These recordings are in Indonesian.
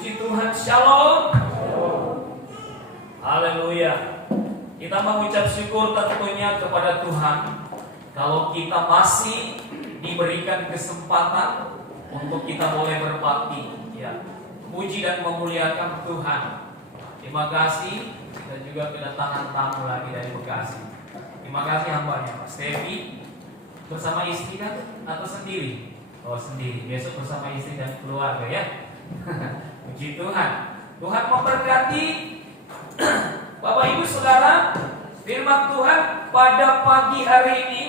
Puji Tuhan, Shalom. Haleluya. Kita mengucap syukur tentunya kepada Tuhan kalau kita masih diberikan kesempatan untuk kita boleh berbakti, ya. Puji dan memuliakan Tuhan. Terima kasih. Kita juga kedatangan tamu lagi dari Bekasi. Terima kasih hambanya, Pak Stevi. Bersama istri kan atau sendiri? Oh, sendiri. Besok bersama istri dan keluarga, ya. Puji Tuhan. Tuhan memberkati Bapak Ibu Saudara. Firman Tuhan pada pagi hari ini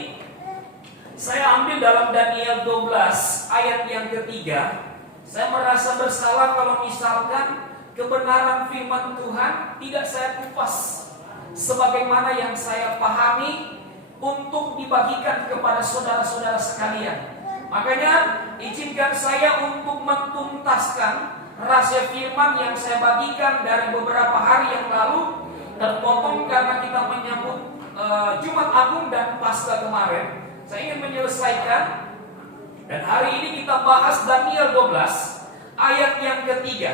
saya ambil dalam Daniel 12 ayat yang ketiga. Saya merasa bersalah kalau misalkan kebenaran firman Tuhan tidak saya kupas sebagaimana yang saya pahami untuk dibagikan kepada saudara-saudara sekalian. Makanya izinkan saya untuk mentuntaskan rahasia firman yang saya bagikan dari beberapa hari yang lalu, terpotong karena kita menyambut Jumat Agung dan Paskah kemarin. Saya ingin menyelesaikan, dan hari ini kita bahas Daniel 12 ayat yang ketiga.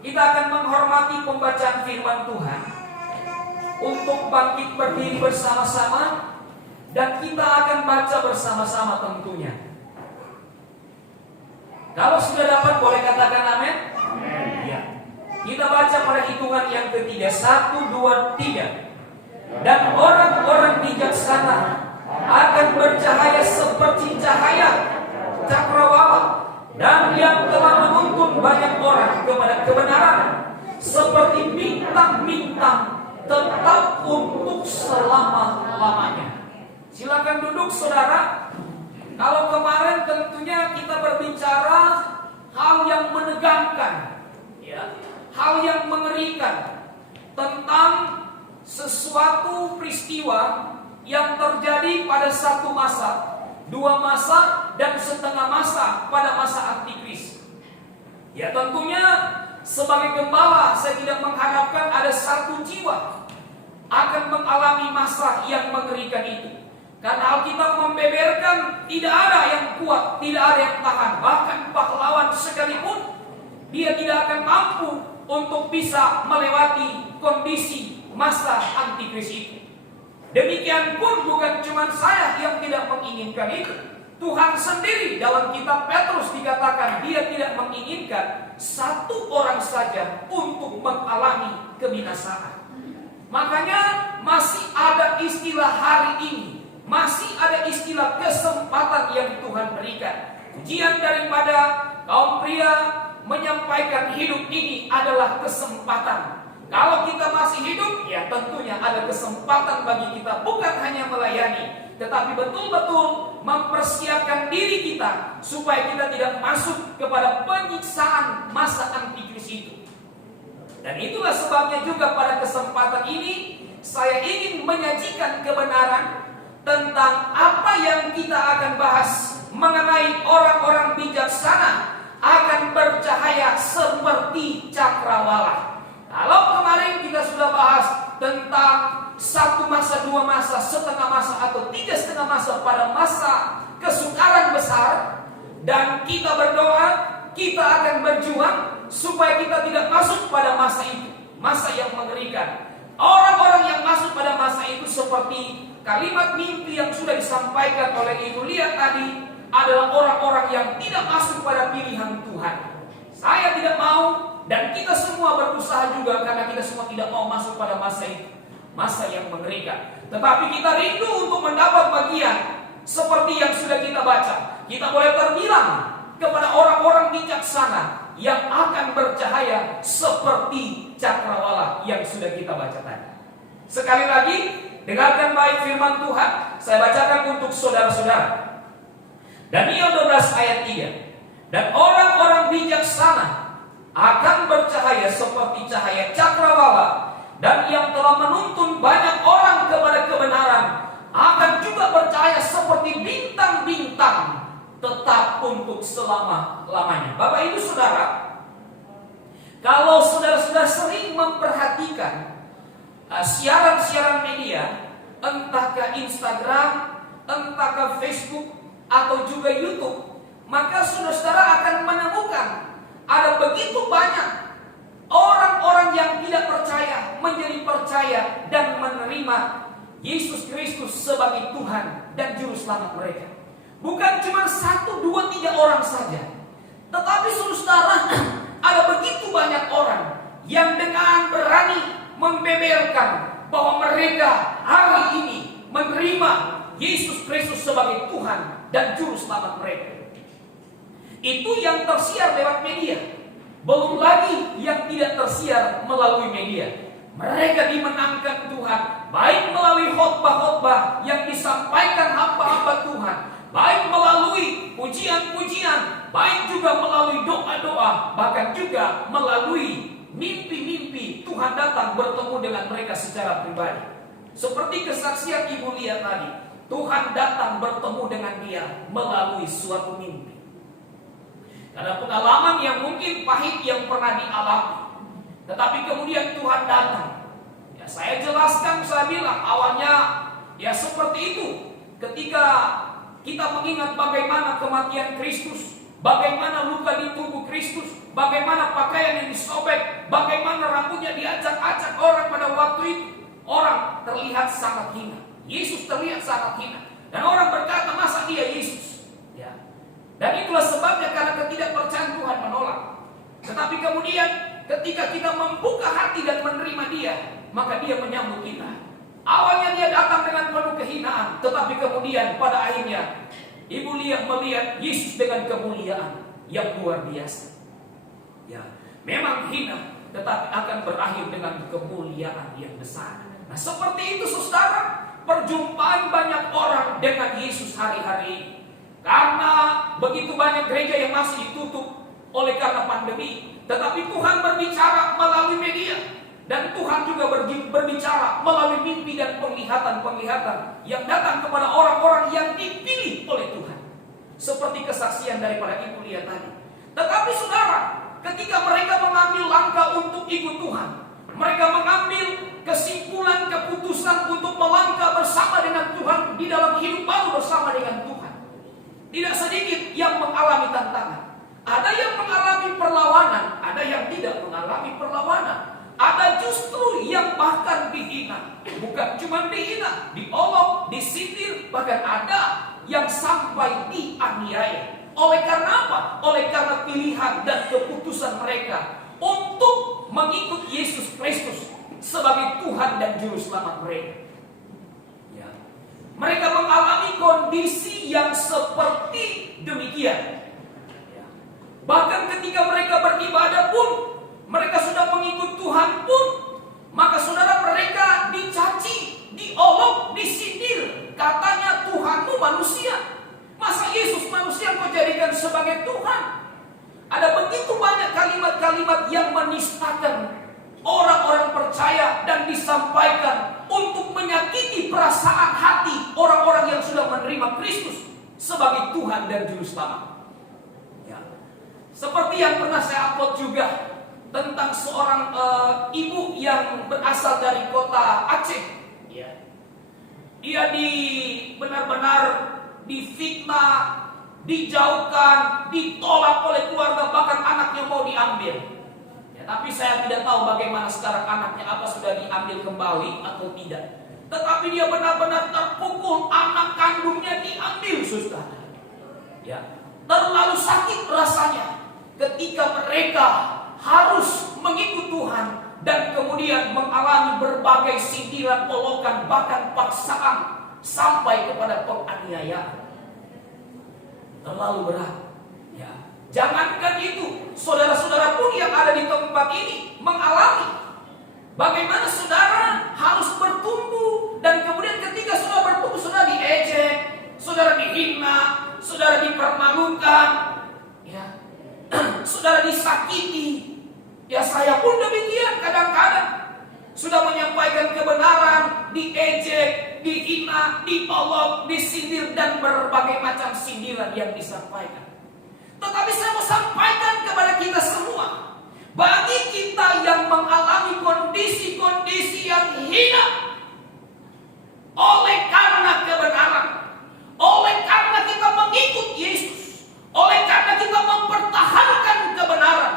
Kita akan menghormati pembacaan firman Tuhan untuk bangkit berdiri bersama-sama, dan kita akan baca bersama-sama tentunya. Kalau sudah dapat boleh katakan amin. Ya. Kita baca pada hitungan yang ketiga. 1, 2, 3. Dan orang-orang bijaksana akan bercahaya seperti cahaya cakrawala, dan yang telah menuntun banyak orang kepada kebenaran seperti bintang-bintang tetap untuk selama-lamanya. Silakan duduk, saudara. Kalau kemarin tentunya kita berbicara hal yang menegangkan, ya, hal yang mengerikan tentang sesuatu peristiwa yang terjadi pada satu masa, dua masa, dan setengah masa pada masa antikris. Ya, tentunya sebagai gembala saya tidak mengharapkan ada satu jiwa akan mengalami masa yang mengerikan itu. Karena Alkitab membeberkan tidak ada yang kuat, tidak ada yang tahan. Bahkan pahlawan sekalipun dia tidak akan mampu untuk bisa melewati kondisi masa antikris itu. Demikian pun bukan cuma saya yang tidak menginginkan itu. Tuhan sendiri dalam kitab Petrus dikatakan dia tidak menginginkan satu orang saja untuk mengalami kebinasaan. Makanya masih ada istilah hari ini, masih ada istilah kesempatan yang Tuhan berikan. Ujian daripada kaum pria menyampaikan hidup ini adalah kesempatan. Kalau kita masih hidup, ya tentunya ada kesempatan bagi kita bukan hanya melayani, tetapi betul-betul mempersiapkan diri kita supaya kita tidak masuk kepada penyiksaan masa antikris itu. Dan itulah sebabnya juga pada kesempatan ini saya ingin menyajikan kebenaran tentang apa yang kita akan bahas mengenai orang-orang bijaksana akan bercahaya seperti cakrawala. Kalau kemarin kita sudah bahas tentang satu masa, dua masa, setengah masa, atau tiga setengah masa pada masa kesukaran besar, dan kita berdoa, kita akan berjuang supaya kita tidak masuk pada masa itu, masa yang mengerikan. Orang-orang yang masuk pada masa itu seperti kalimat mimpi yang sudah disampaikan oleh Ibu Lia tadi adalah orang-orang yang tidak masuk pada pilihan Tuhan. Saya tidak mau, dan kita semua berusaha juga karena kita semua tidak mau masuk pada masa itu, masa yang mengerikan. Tetapi kita rindu untuk mendapat bagian seperti yang sudah kita baca. Kita boleh terbilang kepada orang-orang bijaksana yang akan bercahaya seperti cakrawala yang sudah kita baca tadi. Sekali lagi, dengarkan baik firman Tuhan. Saya bacakan untuk saudara-saudara. Daniel 12 ayat 3. Dan orang-orang bijaksana akan bercahaya seperti cahaya cakrawala, dan yang telah menuntun banyak orang kepada kebenaran akan juga bercahaya seperti bintang-bintang tetap untuk selama-lamanya. Bapak Ibu Saudara, kalau saudara-saudara sering memperhatikan siaran-siaran media, entah ke Instagram, entah ke Facebook, atau juga YouTube, maka saudara-saudara akan menemukan ada begitu banyak orang-orang yang tidak percaya menjadi percaya dan menerima Yesus Kristus sebagai Tuhan dan Juru Selamat mereka. Bukan cuma 1, 2, 3 orang saja, tetapi saudara, ada begitu banyak orang yang dengan berani membeberkan bahwa mereka hari ini menerima Yesus Kristus sebagai Tuhan dan Juru Selamat mereka. Itu yang tersiar lewat media. Belum lagi yang tidak tersiar melalui media. Mereka dimenangkan Tuhan, baik melalui khotbah-khotbah yang disampaikan hamba-hamba Tuhan, baik melalui pujian-pujian, baik juga melalui doa-doa, bahkan juga melalui mimpi-mimpi. Tuhan datang bertemu dengan mereka secara pribadi. Seperti kesaksian Ibu Lia tadi, Tuhan datang bertemu dengan dia melalui suatu mimpi. Karena pengalaman yang mungkin pahit yang pernah dialami, tetapi kemudian Tuhan datang. Ya, saya jelaskan, saya bilang awalnya ya seperti itu. Ketika kita mengingat bagaimana kematian Kristus, bagaimana luka di tubuh Kristus, bagaimana pakaian yang disobek, bagaimana rambutnya diacak-acak orang pada waktu itu, orang terlihat sangat hina. Yesus terlihat sangat hina, dan orang berkata, masa dia Yesus? Ya. Dan itulah sebabnya karena ketidakpercayaan Tuhan menolak. Tetapi kemudian ketika kita membuka hati dan menerima dia, maka dia menyambut kita. Awalnya dia datang dengan penuh kehinaan, tetapi kemudian pada akhirnya Ibu Lia melihat Yesus dengan kemuliaan yang luar biasa. Ya, memang hina, tetapi akan berakhir dengan kemuliaan yang besar. Nah, seperti itu saudara, perjumpaan banyak orang dengan Yesus hari-hari ini. Karena begitu banyak gereja yang masih ditutup oleh karena pandemi, tetapi Tuhan berbicara melalui media. Dan Tuhan juga berbicara melalui mimpi dan penglihatan-penglihatan yang datang kepada orang-orang yang dipilih oleh Tuhan. Seperti kesaksian daripada Ibu Lia tadi. Tetapi saudara, ketika mereka mengambil langkah untuk ikut Tuhan, mereka mengambil kesimpulan, keputusan untuk melangkah bersama dengan Tuhan di dalam hidup baru bersama dengan Tuhan. Tidak sedikit yang mengalami tantangan. Ada yang mengalami perlawanan, ada yang tidak mengalami perlawanan. Ada justru yang bahkan dihina. Bukan cuma dihina, diolok, disindir, bahkan ada yang sampai dianiaya. Oleh karena apa? Oleh karena pilihan dan keputusan mereka untuk mengikut Yesus Kristus sebagai Tuhan dan Juru Selamat mereka. Ya. Mereka mengalami kondisi yang seperti demikian. Ya. Bahkan ketika mereka beribadah pun, mereka sudah mengikut Tuhan pun, maka saudara, mereka dicaci, diolok, disindir. Katanya Tuhanmu manusia. Masa Yesus manusia kau jadikan sebagai Tuhan? Ada begitu banyak kalimat-kalimat yang menistakan orang-orang percaya dan disampaikan untuk menyakiti perasaan hati orang-orang yang sudah menerima Kristus sebagai Tuhan dan Juru Selamat. Ya. Seperti yang pernah saya upload juga tentang seorang ibu yang berasal dari kota Aceh. Ya. Dia benar-benar difitnah, dijauhkan, ditolak oleh keluarga, bahkan anaknya mau diambil. Ya, tapi saya tidak tahu bagaimana sekarang anaknya, apa sudah diambil kembali atau tidak. Tetapi dia benar-benar terpukul, anak kandungnya diambil, saudara. Ya, terlalu sakit rasanya ketika mereka harus mengikut Tuhan dan kemudian mengalami berbagai sindiran, olokan, bahkan paksaan sampai kepada penganiayaan. Terlalu berat. Ya. Jangankan itu, saudara-saudara pun yang ada di tempat ini mengalami bagaimana saudara harus bertumbuh, dan kemudian ketika saudara bertumbuh, saudara diejek, saudara dihina, saudara dipermalukan, ya, saudara disakiti. Ya, saya pun demikian kadang-kadang. Sudah menyampaikan kebenaran, diejek, dihina, diolok, disindir, dan berbagai macam sindiran yang disampaikan. Tetapi saya mau sampaikan kepada kita semua, bagi kita yang mengalami kondisi-kondisi yang hina, oleh karena kebenaran, oleh karena kita mengikut Yesus, oleh karena kita mempertahankan kebenaran,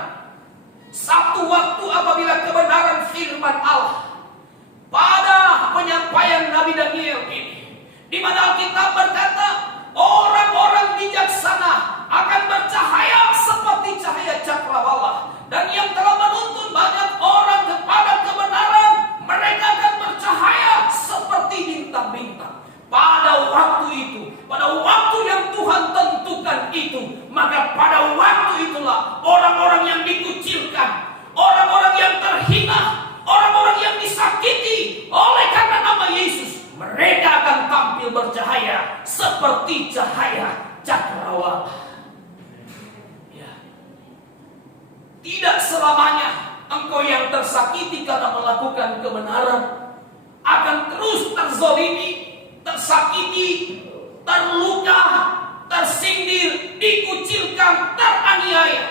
selamanya engkau yang tersakiti karena melakukan kebenaran akan terus terzolimi, tersakiti, terluka, tersindir, dikucilkan, teraniaya.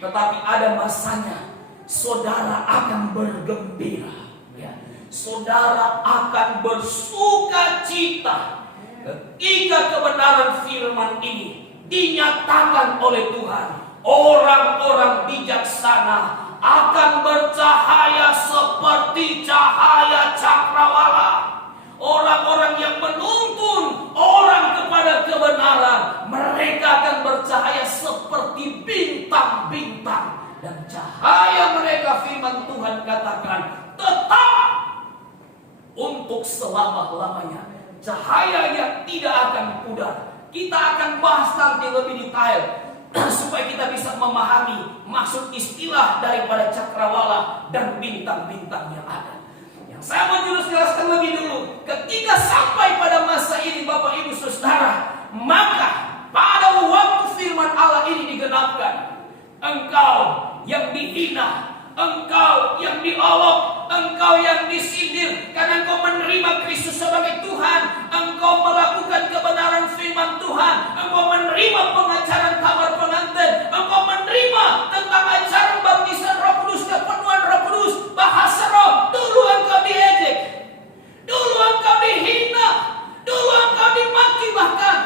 Tetapi ada masanya saudara akan bergembira, ya. Saudara akan bersuka cita ketika kebenaran firman ini dinyatakan oleh Tuhan. Orang-orang bijaksana akan bercahaya seperti cahaya cakrawala. Orang-orang yang menuntun orang kepada kebenaran, mereka akan bercahaya seperti bintang-bintang. Dan cahaya mereka, firman Tuhan katakan, tetap untuk selama-lamanya. Cahaya yang tidak akan pudar. Kita akan bahas nanti lebih detail supaya kita bisa memahami maksud istilah daripada cakrawala dan bintang-bintang yang ada. Yang saya mau jelaskan lebih dulu, ketika sampai pada masa ini Bapak Ibu Saudara, maka pada waktu firman Allah ini digenapkan, engkau yang dihina, engkau yang diolok, engkau yang disindir karena engkau menerima Kristus sebagai Tuhan, engkau melakukan kebenaran firman Tuhan, engkau menerima pengajaran kabar pengantin, engkau menerima tentang ajaran baptisan Roh Kudus, kepenuhan Roh Kudus, bahasa roh. Dulu engkau diejek, dulu engkau dihina, dulu engkau dimaki bahkan.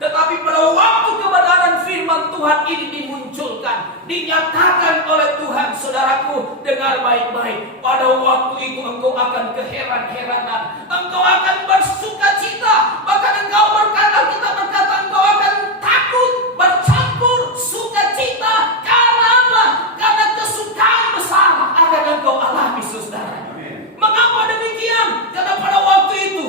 Tetapi pada waktu kebenaran firman Tuhan ini dimunculkan, dinyatakan oleh Tuhan, saudaraku, dengar baik-baik. Pada waktu itu engkau akan keheran-heranan, engkau akan bersuka cita, bahkan engkau berkata, kita berkata, engkau akan takut, bercampur sukacita. Karena apa? Karena kesukaan besar akan engkau alami, saudara. Mengapa demikian? Karena pada waktu itu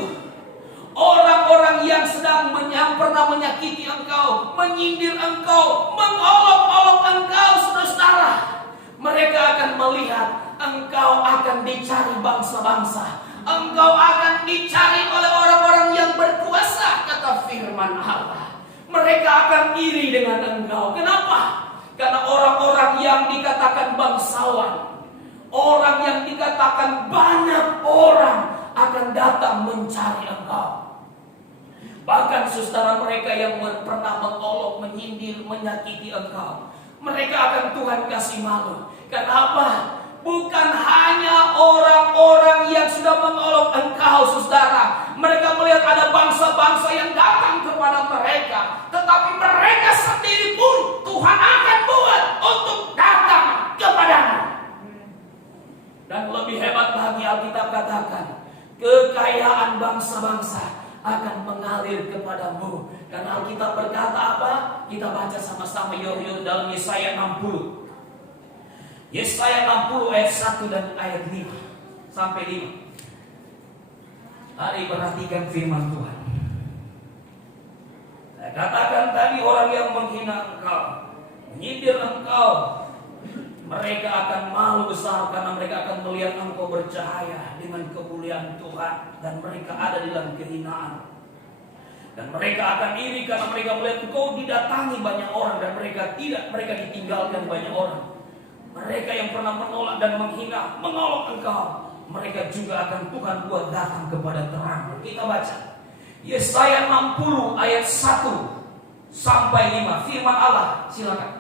orang-orang yang sedang pernah menyakiti engkau, menyindir engkau, mengolok-olok engkau, saudara, mereka akan melihat engkau akan dicari bangsa-bangsa, engkau akan dicari oleh orang-orang yang berkuasa, kata firman Allah. Mereka akan iri dengan engkau. Kenapa? Karena orang-orang yang dikatakan bangsawan, orang yang dikatakan banyak orang akan datang mencari engkau. Bahkan saudara, mereka yang pernah mengolok, menyindir, menyakiti engkau, mereka akan Tuhan kasih malu. Kenapa? Bukan hanya orang-orang yang sudah mengolok engkau, saudara. Mereka melihat ada bangsa-bangsa yang datang kepada mereka, tetapi mereka sendiri pun Tuhan akan buat untuk datang kepadamu. Dan lebih hebat lagi, Alkitab katakan, kekayaan bangsa-bangsa akan mengalir kepadamu. Karena Alkitab berkata apa? Kita baca sama-sama yuk dalam Yesaya 60. Yesaya 60 ayat 1 dan ayat 5 sampai 5. Mari perhatikan firman Tuhan. Saya katakan tadi, orang yang menghina engkau, menyindir engkau, mereka akan malu besar karena mereka akan melihat engkau bercahaya dengan kemuliaan Tuhan, dan mereka ada di dalam kehinaan. Dan mereka akan iri karena mereka melihat engkau didatangi banyak orang dan mereka tidak, mereka ditinggalkan banyak orang. Mereka yang pernah menolak dan menghina, mengolok engkau, mereka juga akan Tuhan buat datang kepada terang. Kita baca Yesaya 60 ayat 1 sampai 5. Firman Allah, silakan.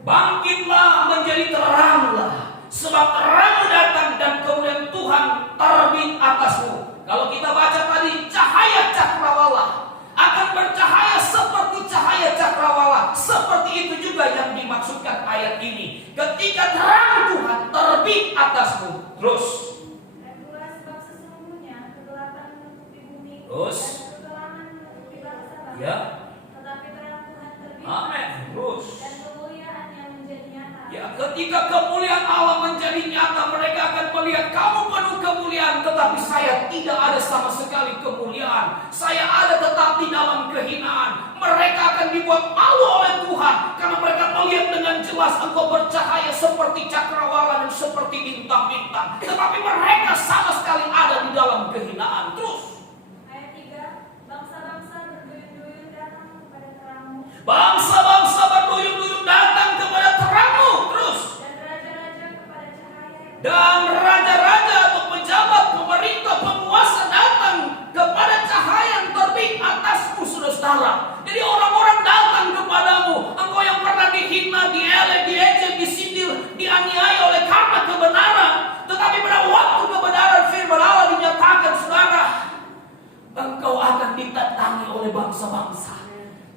Bangkitlah menjadi teranglah, sebab terangmu datang dan kemuliaan Tuhan terbit atasmu. Kalau kita baca tadi, cahaya cakrawala akan bercahaya seperti cahaya cakrawala. Seperti itu juga yang dimaksudkan ayat ini. Ketika terang Tuhan terbit atasmu. Terus. Terus. Ya. Amin. Terus. Ya, ketika kemuliaan Allah menjadi nyata, mereka akan melihat kamu penuh kemuliaan, tetapi saya tidak ada sama sekali kemuliaan. Saya ada tetap di dalam kehinaan. Mereka akan dibuat malu oleh Tuhan karena mereka melihat dengan jelas engkau bercahaya seperti cakrawala dan seperti bintang-bintang, tetapi mereka sama sekali ada di dalam kehinaan. Terus ayat 3, bangsa-bangsa berduyun-duyun oleh bangsa-bangsa.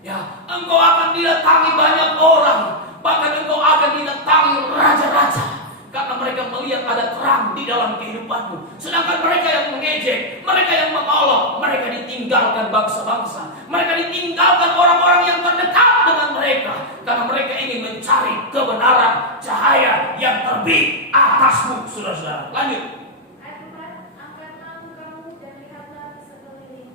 Ya, engkau akan didatangi banyak orang, bahkan engkau akan didatangi raja-raja. Karena mereka melihat ada terang di dalam kehidupanmu. Sedangkan mereka yang mengejek, mereka yang mengolok, mereka ditinggalkan bangsa-bangsa. Mereka ditinggalkan orang-orang yang terdekat dengan mereka. Karena mereka ingin mencari kebenaran, cahaya yang terbit atasmu, saudara-saudara. Lanjut. Angkatlah mukamu dan lihatlah di sekeliling.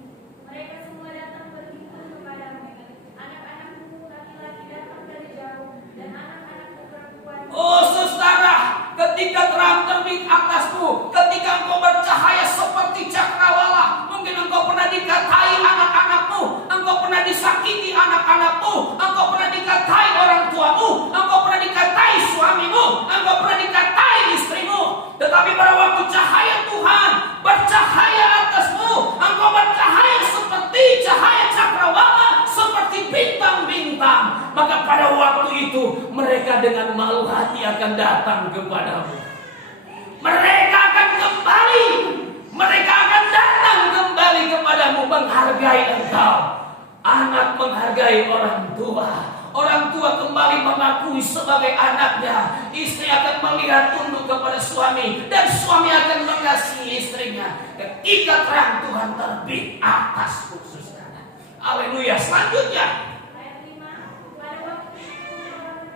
Mereka semua datang berhimpun kepadamu. Anak-anakmu laki-laki datang dari jauh, dan anak-anakmu perempuan. Oh saudara, ketika terang terbit atasmu, ketika engkau bercahaya seperti cakrawala, mungkin engkau pernah dikatai anak-anakmu, engkau pernah disakiti anak-anakmu, engkau pernah dikatai orang tuamu, engkau pernah dikatai suamimu, engkau pernah dikatai istrimu. Tetapi pada waktu cahaya Tuhan bercahaya atasmu, engkau bercahaya seperti cahaya cakrawala, seperti bintang-bintang. Maka pada waktu itu mereka dengan malu hati akan datang kepadamu. Mereka akan kembali, mereka akan datang kembali kepadamu, menghargai engkau. Anak menghargai orang tua, orang tua kembali mengakui sebagai anaknya. Istri akan melihat tunduk kepada suami, dan suami akan mengasihi istrinya. Ketika terang Tuhan terbit atasmu, saudara. Haleluya. Selanjutnya, Ayat 5. Pada waktu itu heran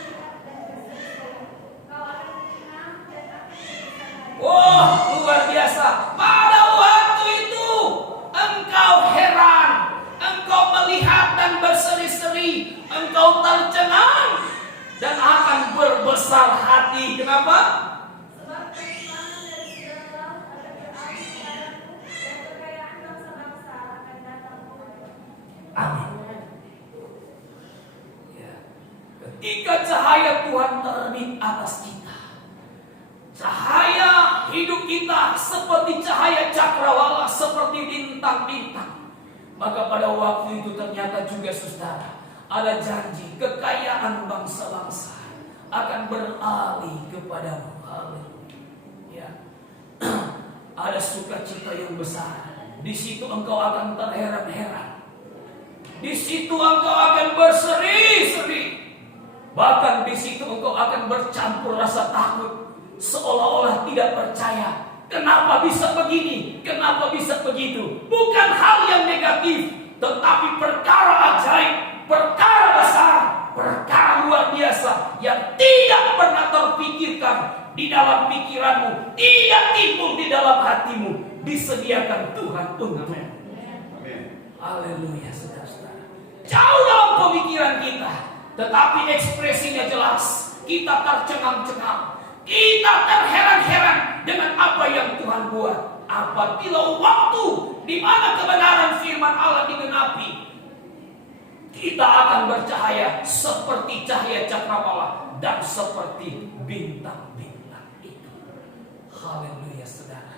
melihat dan berseru-seru. Kau akan menang dan akan bersama. oh luar biasa. Pada waktu itu engkau heran, engkau melihat dan berseri-seri, engkau tercengang dan akan berbesar hati. Kenapa? Sebab keimanan dari segala laut akan beralih kepadamu, dan kekayaan bangsa-bangsa akan datang kepadamu. Amin. Ya. Ketika cahaya Tuhan terbit atas kita, cahaya hidup kita seperti cahaya cakrawala, seperti bintang-bintang. Maka pada waktu itu ternyata juga saudara, ada janji kekayaan bangsa-bangsa akan beralih kepadamu. Haleluya. Ya. Ada sukacita yang besar. Di situ engkau akan terheran-heran. Di situ engkau akan berseri-seri. Bahkan di situ engkau akan bercampur rasa takut, seolah-olah tidak percaya. Kenapa bisa begini? Kenapa bisa begitu? Bukan hal yang negatif, tetapi perkara ajaib, perkara besar, perkara luar biasa yang tidak pernah terpikirkan di dalam pikiranmu, tidak timbul di dalam hatimu, disediakan Tuhan untukmu. Haleluya, saudara-saudara. Jauh dalam pemikiran kita, tetapi ekspresinya jelas. Kita tercengang-cengang, kita terheran-heran dengan apa yang Tuhan buat. Apabila waktu di mana kebenaran firman Allah digenapi, kita akan bercahaya seperti cahaya cakrawala dan seperti bintang-bintang itu. Haleluya, saudara.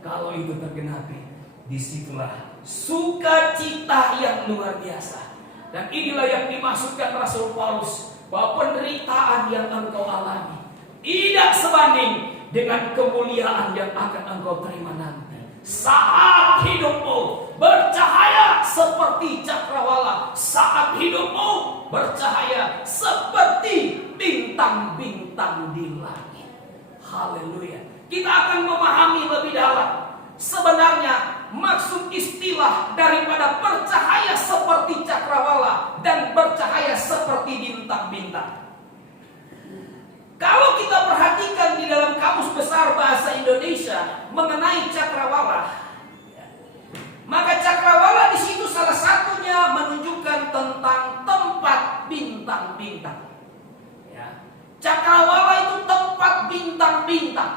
Kalau itu tergenapi, disitulah sukacita yang luar biasa. Dan inilah yang dimaksudkan Rasul Paulus, bahwa penderitaan yang engkau alami tidak sebanding dengan kemuliaan yang akan engkau terima nanti. Saat hidupmu bercahaya seperti cakrawala, saat hidupmu bercahaya seperti bintang-bintang di langit. Haleluya. Kita akan memahami lebih dalam sebenarnya maksud istilah daripada bercahaya seperti cakrawala dan bercahaya seperti bintang-bintang. Kalau kita perhatikan di dalam Kamus Besar Bahasa Indonesia mengenai cakrawala, maka cakrawala di situ salah satunya menunjukkan tentang tempat bintang-bintang. Ya. Cakrawala itu tempat bintang-bintang.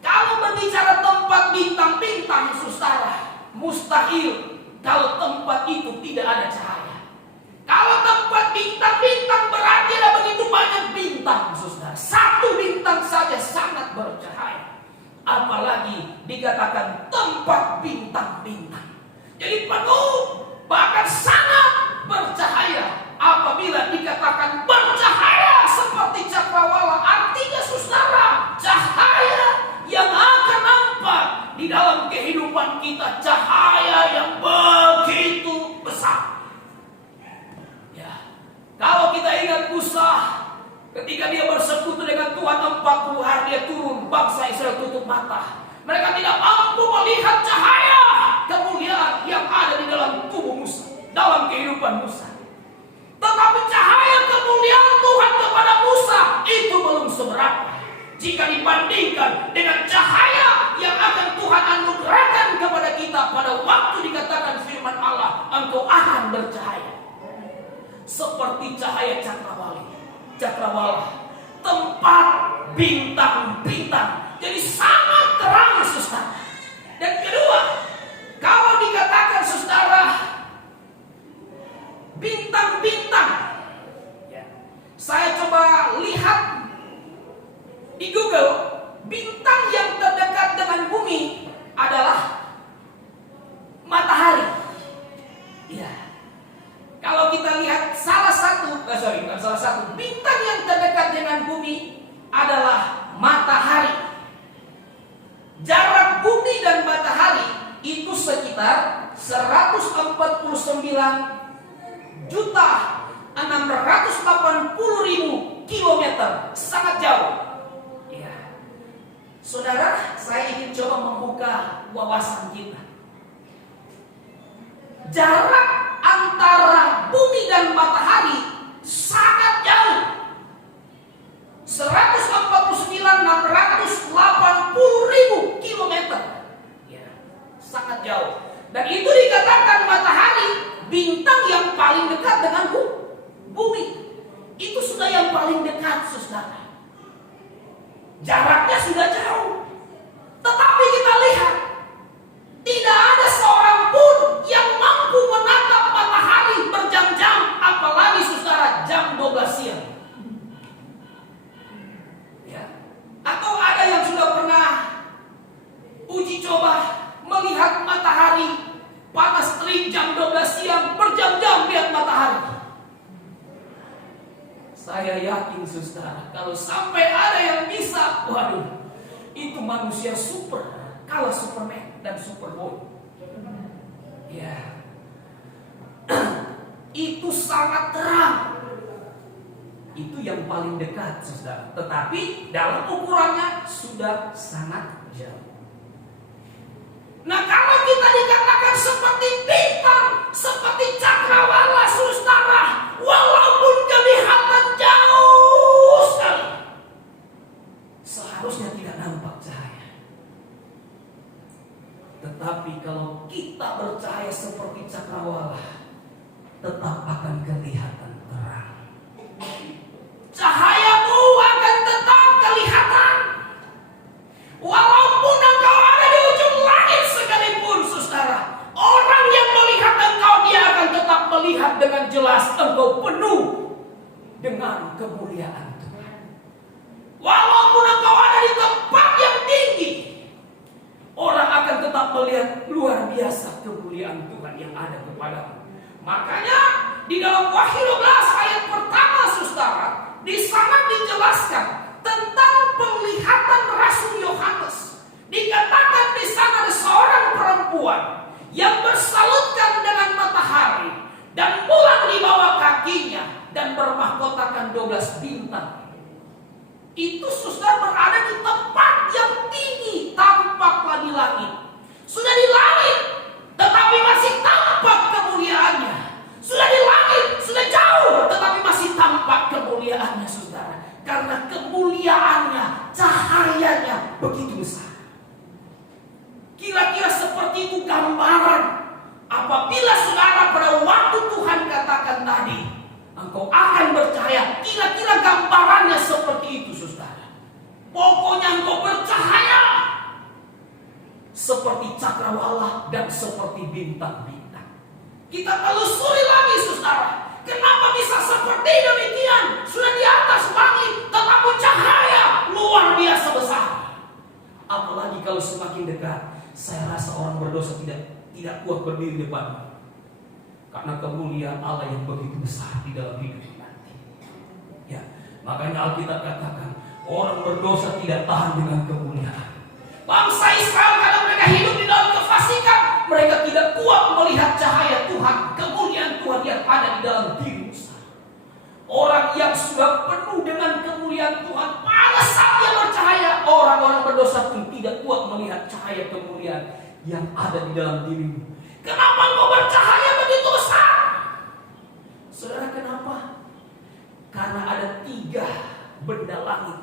Kalau berbicara tempat bintang-bintang, saudara, mustahil kalau tempat itu tidak ada cahaya. Kalau tempat bintang-bintang berarti ada begitu banyak bintang, saudara. Satu bintang saja sangat bercahaya. Apalagi dikatakan tempat bintang-bintang. Jadi penuh, bahkan sangat bercahaya. Apabila dikatakan bercahaya seperti cakrawala, artinya saudara, cahaya yang akan nampak di dalam kehidupan kita, cahaya jika dibandingkan dengan cahaya yang akan Tuhan anugerahkan kepada kita pada waktu dikatakan firman Allah, engkau akan bercahaya seperti cahaya cakrawala, tempat bintang-bintang. Jadi sangat terang, saudara. Dan kedua, kalau dikatakan saudara bintang-bintang, saya coba lihat di Google, bintang yang terdekat dengan bumi adalah matahari. Ya. Kalau kita lihat bintang yang terdekat dengan bumi adalah matahari. Jarak bumi dan matahari itu sekitar 149.680.000 kilometer, sangat jauh. Ya. Saudara, saya ingin coba membuka wawasan kita. Jarak antara bumi dan matahari sangat jauh. 149.680.000 kilometer. Ya, sangat jauh. Dan itu dikatakan matahari bintang yang paling dekat dengan bumi. Itu sudah yang paling dekat, saudara. Jaraknya sudah jauh. Tetapi kita lihat, tidak ada seorang pun yang mampu menatap matahari berjam-jam, apalagi saudara jam 12 siang. Ya. Atau ada yang sudah pernah uji coba melihat matahari panas terik jam 12 siang, berjam-jam lihat matahari. Saya yakin saudara, kalau sampai ada yang bisa, waduh, itu manusia super, kalah Superman dan Superboy. Ya, itu sangat terang. Itu yang paling dekat, saudara. Tetapi dalam ukurannya sudah sangat jauh. Nah, kalau kita dikatakan seperti bintang, seperti cakrawala, saudara, walaupun kelihatan jauh sekali, seharusnya tidak nampak cahaya. Tetapi kalau kita bercahaya seperti cakrawala, tetap akan kelihatan terang. Cahayamu akan tetap kelihatan. Walaupun engkau ada di ujung langit sekalipun, saudara, orang yang melihat engkau, dia akan tetap melihat dengan jelas engkau penuh dengan kemuliaan Tuhan. Walaupun engkau ada di tempat yang tinggi, orang akan tetap melihat luar biasa kemuliaan Tuhan yang ada kepadamu. Makanya di dalam Wahyu 12 ayat pertama, saudara, di sana dijelaskan tentang penglihatan Rasul Yohanes. Dikatakan di sana ada seorang perempuan yang bersalutkan dengan matahari dan bulan di bawah kakinya dan bermahkotakan 12 bintang. Itu saudara berada di tempat yang tinggi, tampaklah di langit. Sudah di langit, tetapi masih tampak kemuliaannya. Sudah di langit, sudah jauh, tetapi masih tampak kemuliaannya, saudara. Karena kemuliaannya, cahayanya begitu besar. Kira-kira seperti itu gambaran apabila saudara pada waktu Tuhan katakan tadi, engkau akan bercahaya. Kira-kira gambarannya seperti itu, saudara. Pokoknya engkau bercahaya seperti cakrawala dan seperti bintang-bintang. Kita telusuri lagi, saudara. Kenapa bisa seperti demikian? Sudah di atas langit, tetapi cahaya luar biasa besar. Apalagi kalau semakin dekat, saya rasa orang berdosa tidak kuat berdiri di depan. Karena kemuliaan Allah yang begitu besar di dalam hidup nanti. Ya, makanya Alkitab katakan orang berdosa tidak tahan dengan kemuliaan. Bangsa Israel karena mereka hidup di dalam kefasikan, mereka tidak kuat melihat cahaya Tuhan, kemuliaan Tuhan yang ada di dalam diri Musa. Orang yang sudah penuh dengan kemuliaan Tuhan, pada saat dia bercahaya, orang-orang berdosa pun tidak kuat melihat cahaya kemuliaan yang ada di dalam dirimu. Kenapa engkau bercahaya begitu besar? Saudara, kenapa? Karena ada 3 benda langit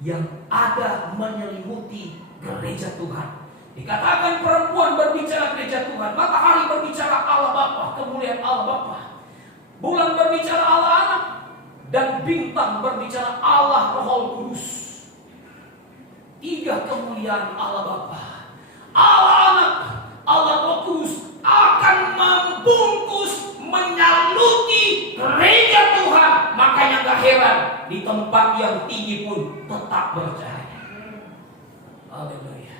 yang ada menyelimuti gereja Tuhan. Dikatakan perempuan berbicara gereja Tuhan, matahari berbicara Allah Bapa, kemuliaan Allah Bapa, bulan berbicara Allah Anak, dan bintang berbicara Allah Roh Kudus. 3 kemuliaan Allah Bapa, Allah Anak, Allah Roh Kudus akan membungkus, menyaluti gereja Tuhan. Makanya gak heran di tempat yang tinggi pun tetap bercahaya. Haleluya.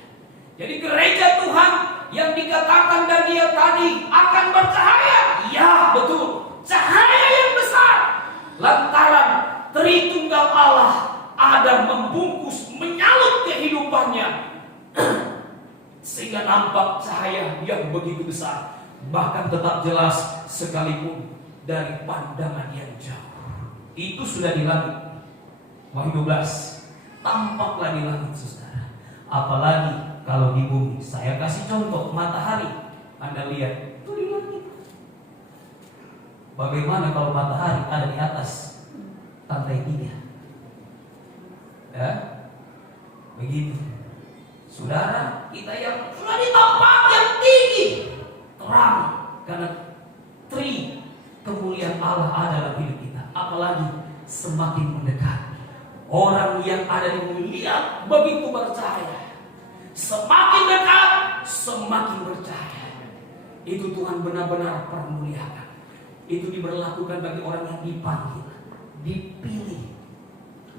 Jadi gereja Tuhan yang dikatakan Daniel tadi akan bercahaya. Ya betul, cahaya yang besar. Lantaran Tritunggal Allah ada membungkus, menyalut kehidupannya. Sehingga nampak cahaya yang begitu besar. Bahkan tetap jelas sekalipun dari pandangan yang jauh. Itu sudah di langit. Wahyu 12 tampaklah di langit, saudara. Apalagi kalau di bumi. Saya kasih contoh matahari. Anda lihat itu di langit. Bagaimana kalau matahari ada di atas lantai 3? Ya, begitu. Saudara, kita yang sudah di tempat yang tinggi, terang, karena kemuliaan Allah ada dalam hidup kita. Apalagi semakin mendekat, orang yang ada di bumi lihat begitu bercahaya. Semakin dekat, semakin bercahaya. Itu Tuhan benar-benar permuliakan. Itu diberlakukan bagi orang yang dipanggil, dipilih,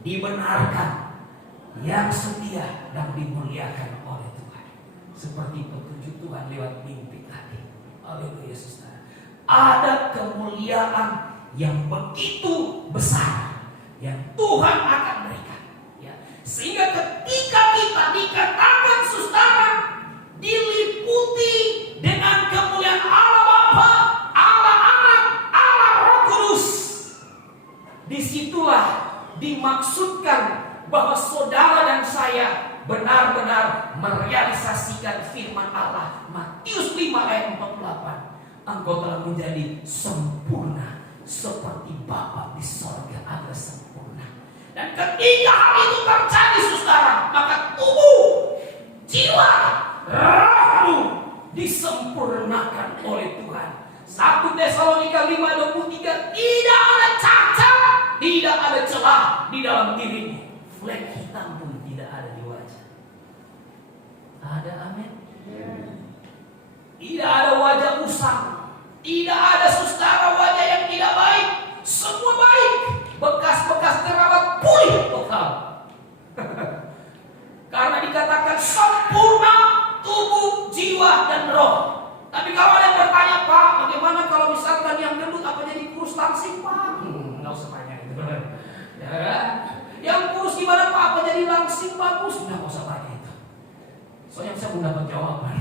dibenarkan, yang setia dan dimuliakan oleh Tuhan. Seperti petunjuk Tuhan lewat mimpi tadi. Haleluya, saudara. Ada kemuliaan yang begitu besar yang Tuhan akan berikan. Ya. Sehingga ketika kita dikatakan saudara diliputi dengan kemuliaan Allah Bapa, Allah Anak, Allah Roh Kudus, disitulah dimaksudkan bahwa saudara dan saya benar-benar merealisasikan firman Allah. Matius 5 ayat 48. Engkau telah menjadi sempurna seperti Bapa di sorga ada sempurna. Dan ketika hal itu terjadi saudara, maka tubuh, jiwa, rohmu disempurnakan oleh Tuhan. 1 Tesalonika 5:23, tidak ada cacat, tidak ada celah di dalam dirimu. Flek hitam pun tidak ada di wajah. Ada, amin. Tidak ada wajah usang. Tidak ada saudara wajah yang tidak baik. Semua baik. Bekas-bekas jerawat pulih total. Karena dikatakan sempurna tubuh, jiwa, dan roh. Tapi kalau ada yang bertanya, Pak, bagaimana kalau misalkan yang gendut apa jadi kurus langsing, Pak? Nggak usah tanya itu. Ya, yang kurus gimana, Pak? Apa jadi langsing bagus? Nggak usah tanya itu. Soalnya saya belum dapat jawaban.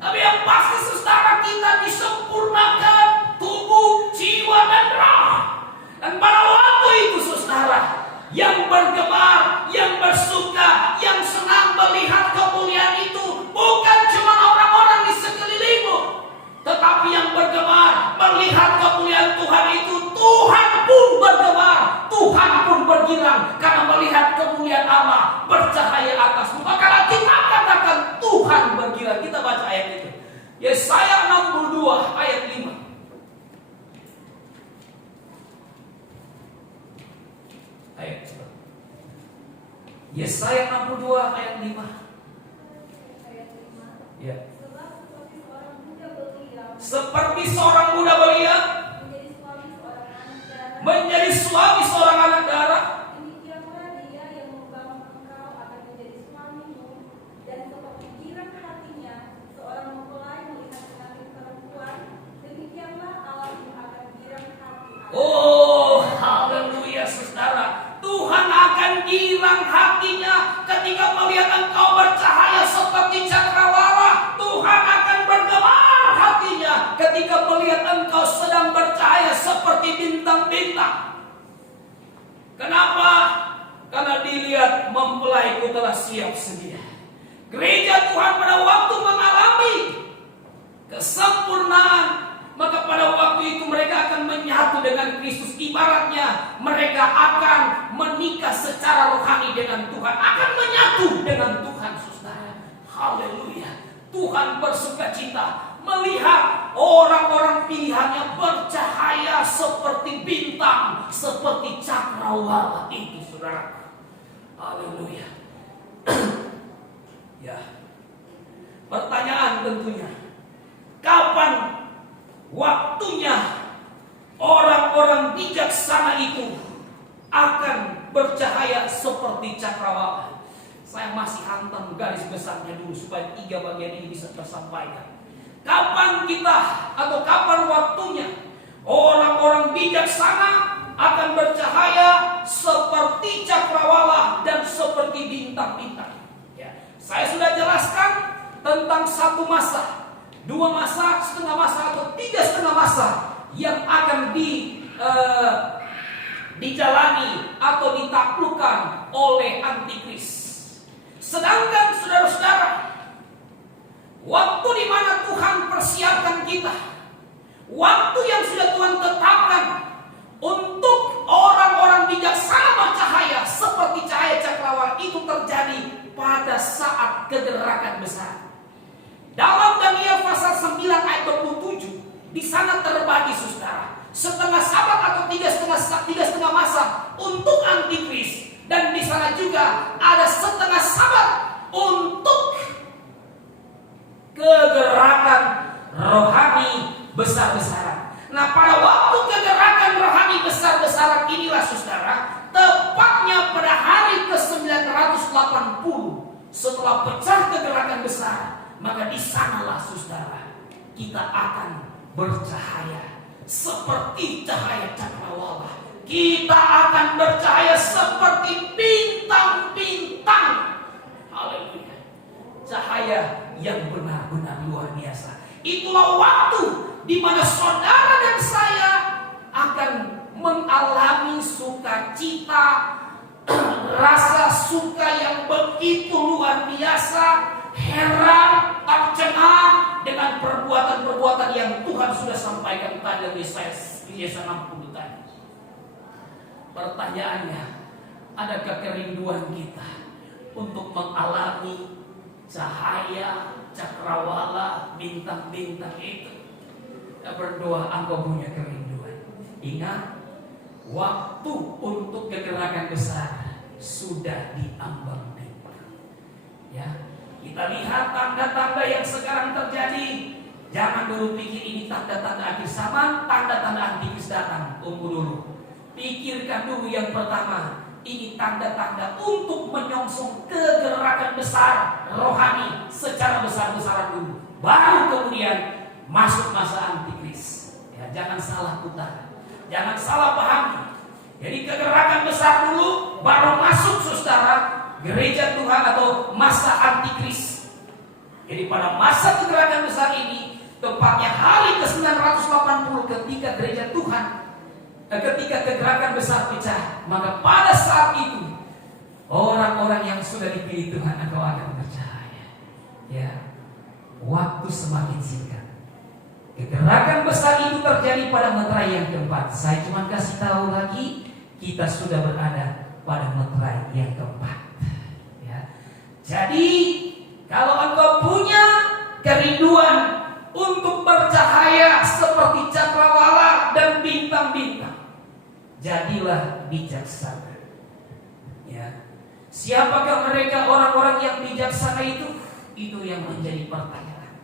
Tapi yang pasti saudara kita disempurnakan tubuh, jiwa, dan roh. Dan pada waktu itu saudara yang bergemar, yang bersuka, yang senang melihat kemuliaan itu bukan cuma orang-orang di sekelilingmu, tetapi yang bergemar melihat kemuliaan Tuhan itu, Tuhan pun bergemar, Tuhan pun bergirang karena melihat kemuliaan Allah bercahaya atasmu. Maka kita katakan Tuhan bergirang. Kita baca ayat itu. Yesaya 62 ayat 5. Yesaya 62 ayat 5. Ya. Seperti seorang muda belia menjadi suami seorang anak darah. Demikianlah dia yang membangun engkau akan menjadi suamimu, dan seperti girang hatinya seorang mempelai melihat pengantin perempuan, demikianlah Allah yang akan girang hati. Oh, haleluya saudara. Tuhan akan girang hatinya ketika melihat engkau bercahaya seperti cakrawala. Tuhan akan bergemar hatinya ketika melihat engkau sedang bercahaya seperti bintang-bintang. Kenapa? Karena dilihat mempelaiku telah siap sedia. Gereja Tuhan pada waktu mengalami kesempurnaan, maka pada waktu itu mereka akan menyatu dengan Kristus. Ibaratnya mereka akan menikah secara rohani dengan Tuhan, akan menyatu dengan Tuhan, saudara. Haleluya. Tuhan bersukacita melihat orang-orang pilihannya bercahaya seperti bintang, seperti cakrawala itu, saudara. Haleluya. Ya. Pertanyaan tentunya, kapan waktunya orang-orang bijaksana itu akan bercahaya seperti cakrawala? Saya masih hantam garis besarnya dulu supaya 3 bagian ini bisa tersampaikan. Kapan kita atau kapan waktunya orang-orang bijaksana akan bercahaya seperti cakrawala dan seperti bintang-bintang? Ya, saya sudah jelaskan tentang 1 masa, 2 masa, setengah masa atau 3,5 masa yang akan dijalani atau ditaklukkan oleh antikris. Sedangkan saudara-saudara, waktu di mana Tuhan persiapkan kita, waktu yang sudah Tuhan tetapkan untuk orang-orang bijaksana bercahaya seperti cahaya cakrawala itu terjadi pada saat kegerakan besar. Dalam Daniel pasal 9 ayat 27, di sana terbagi, saudara, setengah sabat atau 3,5 masa untuk antikris, dan di sana juga ada setengah sabat untuk kegerakan rohani besar-besaran. Nah, pada waktu kegerakan rohani besar-besaran inilah, saudara, tepatnya pada hari ke-980 setelah pecah kegerakan besar, maka di sanalah, saudara, kita akan bercahaya seperti cahaya cakrawala. Kita akan bercahaya seperti bintang-bintang. Haleluya. Cahaya yang benar-benar luar biasa. Itulah waktu di mana saudara dan saya akan mengalami sukacita, rasa suka yang begitu luar biasa, heran, tercengang dengan perbuatan-perbuatan yang Tuhan sudah sampaikan pada Yesaya 60 tadi. Pertanyaannya, adakah kerinduan kita untuk mengalami cahaya cakrawala bintang-bintang itu? Kita berdoa, engkau punya kerinduan. Ingat, waktu untuk kegerakan besar sudah diambang bintang. Ya, kita lihat tanda-tanda yang sekarang terjadi. Jangan dulu pikir ini tanda-tanda akhir zaman, tanda-tanda antikris datang. Tunggu dulu. Pikirkan dulu yang pertama. Ini tanda-tanda untuk menyongsong kegerakan besar rohani secara besar-besaran dulu. Baru kemudian masuk masa antikris. Ya, jangan salah putar, jangan salah pahami. Jadi kegerakan besar dulu, baru masuk, saudara, gereja Tuhan atau masa antikris. Jadi pada masa kegerakan besar ini, tepatnya hari ke-980 ketika gereja Tuhan, ketika kegerakan besar pecah, maka pada saat itu orang-orang yang sudah dipilih Tuhan akan percaya. Ya, waktu semakin singkat. Kegerakan besar itu terjadi pada meterai yang keempat. Saya cuma kasih tahu lagi, kita sudah berada pada meterai yang keempat. Ya. Jadi kalau engkau punya kerinduan untuk bercahaya seperti cakrawala dan bintang-bintang, jadilah bijaksana. Ya. Siapakah mereka orang-orang yang bijaksana itu? Itu yang menjadi pertanyaan.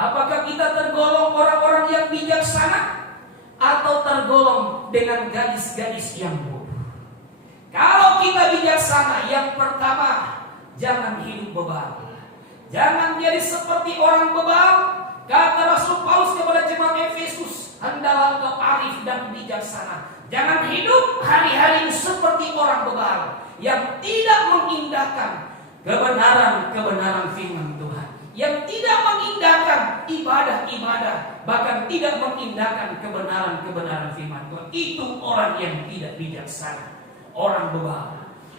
Apakah kita tergolong orang-orang yang bijaksana atau tergolong dengan gadis-gadis yang bodoh? Kalau kita bijaksana, yang pertama, jangan hidup bebal. Jangan jadi seperti orang bebal. Kata Rasul Paulus kepada jemaat Efesus, hendaklah engkau arif dan bijaksana. Jangan hidup hari-hari seperti orang bebal yang tidak mengindahkan kebenaran firman Tuhan, yang tidak mengindahkan ibadah-ibadah, bahkan tidak mengindahkan kebenaran firman Tuhan. Itu orang yang tidak bijaksana, orang bebal.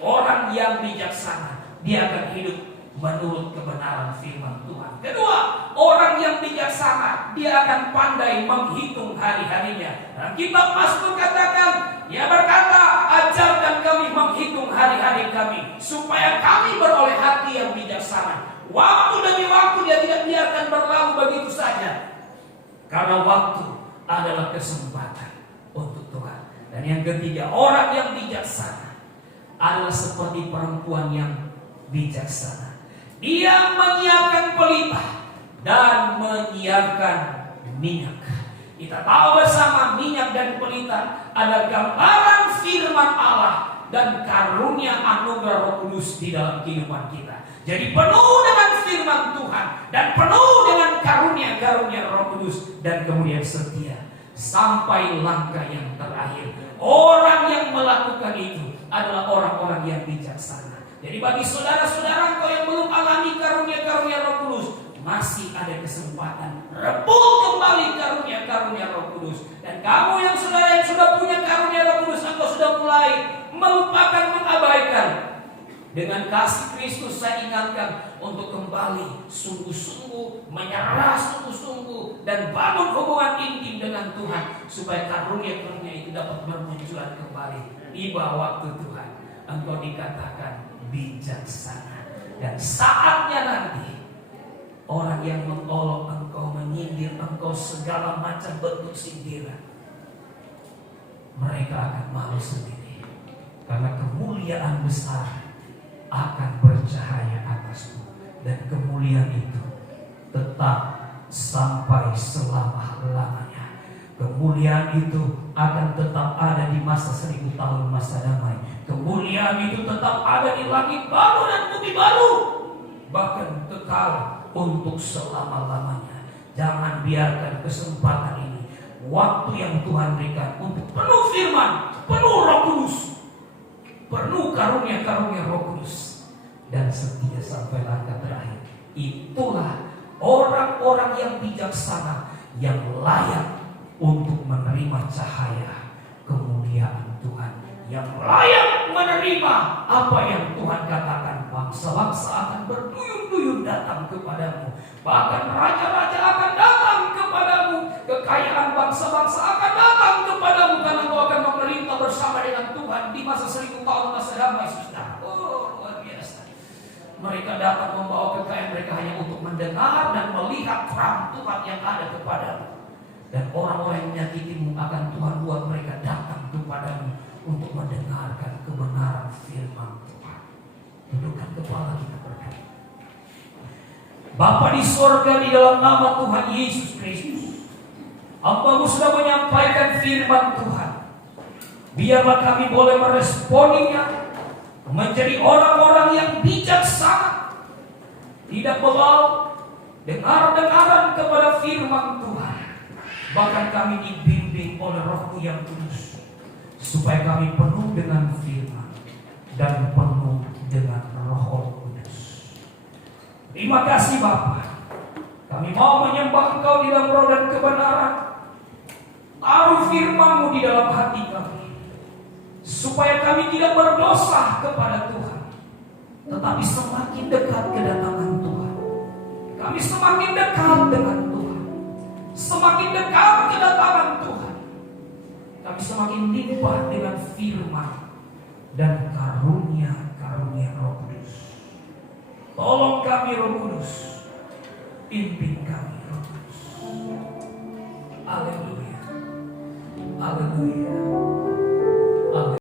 Orang yang bijaksana, dia akan hidup menurut kebenaran firman Tuhan. Kedua, orang yang bijaksana, dia akan pandai menghitung hari-harinya. Dan kitab Mazmur katakan, dia berkata, ajarkan kami menghitung hari-hari kami, supaya kami beroleh hati yang bijaksana. Waktu demi waktu dia tidak biarkan berlalu begitu saja. Karena waktu adalah kesempatan untuk Tuhan. Dan yang ketiga, orang yang bijaksana adalah seperti perempuan yang bijaksana. Dia menyiapkan pelita dan menyiapkan minyak. Kita tahu bersama minyak dan pelita adalah gambaran firman Allah dan karunia anugerah Roh Kudus di dalam kehidupan kita. Jadi penuh dengan firman Tuhan dan penuh dengan karunia-karunia Roh Kudus dan kemudian setia sampai langkah yang terakhir. Orang yang melakukan itu adalah orang-orang yang bijaksana. Jadi bagi saudara-saudara yang belum alami karunia-karunia Roh Kudus, masih ada kesempatan rebut kembali karunia-karunia Roh Kudus. Dan kamu yang saudara yang sudah punya karunia Roh Kudus, engkau sudah mulai melupakan, mengabaikan. Dengan kasih Kristus saya ingatkan untuk kembali sungguh-sungguh, menyerah sungguh-sungguh, dan bangun hubungan intim dengan Tuhan, supaya karunia-karunia itu dapat bermunculan kembali. Tiba waktu Tuhan, engkau dikatakan bijaksana. Dan saatnya nanti orang yang mengolok engkau, menyindir engkau, segala macam bentuk sindiran, mereka akan malu sendiri. Karena kemuliaan besar akan bercahaya atasmu. Dan kemuliaan itu tetap sampai selama-lamanya. Kemuliaan itu akan tetap ada di masa 1000 tahun masa damai. Kemuliaan itu tetap ada di langit baru dan bumi baru, bahkan kekal untuk selama-lamanya. Jangan biarkan kesempatan ini, waktu yang Tuhan berikan untuk penuh firman, penuh Roh Kudus, penuh karunia-karunia Roh Kudus, dan setia sampai langkah terakhir. Itulah orang-orang yang bijaksana, yang layak untuk menerima cahaya kemuliaan Tuhan, yang layak menerima apa yang Tuhan katakan. Bangsa-bangsa akan berduyun-duyun datang kepadamu, bahkan raja-raja akan datang kepadamu, kekayaan bangsa-bangsa akan datang kepadamu, karena engkau akan memerintah bersama dengan Tuhan di masa 1000 tahun masa damai. Oh, luar biasa. Mereka datang membawa kekayaan mereka hanya untuk mendengar dan melihat terang Tuhan yang ada kepadamu. Dan orang-orang yang menyakitimu akan Tuhan buat mereka datang kepadamu untuk mendengarkan kebenaran firman Tuhan. Tundukkan kepala kita berdoa. Bapa di sorga, di dalam nama Tuhan Yesus Kristus, Hamba-Mu sudah menyampaikan firman Tuhan. Biarlah kami boleh meresponinya menjadi orang-orang yang bijaksana, tidak belau dengar-dengaran kepada firman Tuhan. Bahkan kami dibimbing oleh Roh-Mu yang kudus, supaya kami penuh dengan firman dan penuh dengan Roh Kudus. Terima kasih Bapa. Kami mau menyembah Engkau di dalam roh dan kebenaran. Taruh firman-Mu di dalam hati kami, supaya kami tidak berdosa kepada Tuhan, tetapi semakin dekat kedatangan Tuhan. Kami semakin dekat dengan Tuhan, semakin dekat kedatangan Tuhan, kami semakin limpah dengan firman dan karunia-karunia Roh Kudus. Tolong kami Roh Kudus, pimpin kami Roh Kudus. Haleluya, haleluya.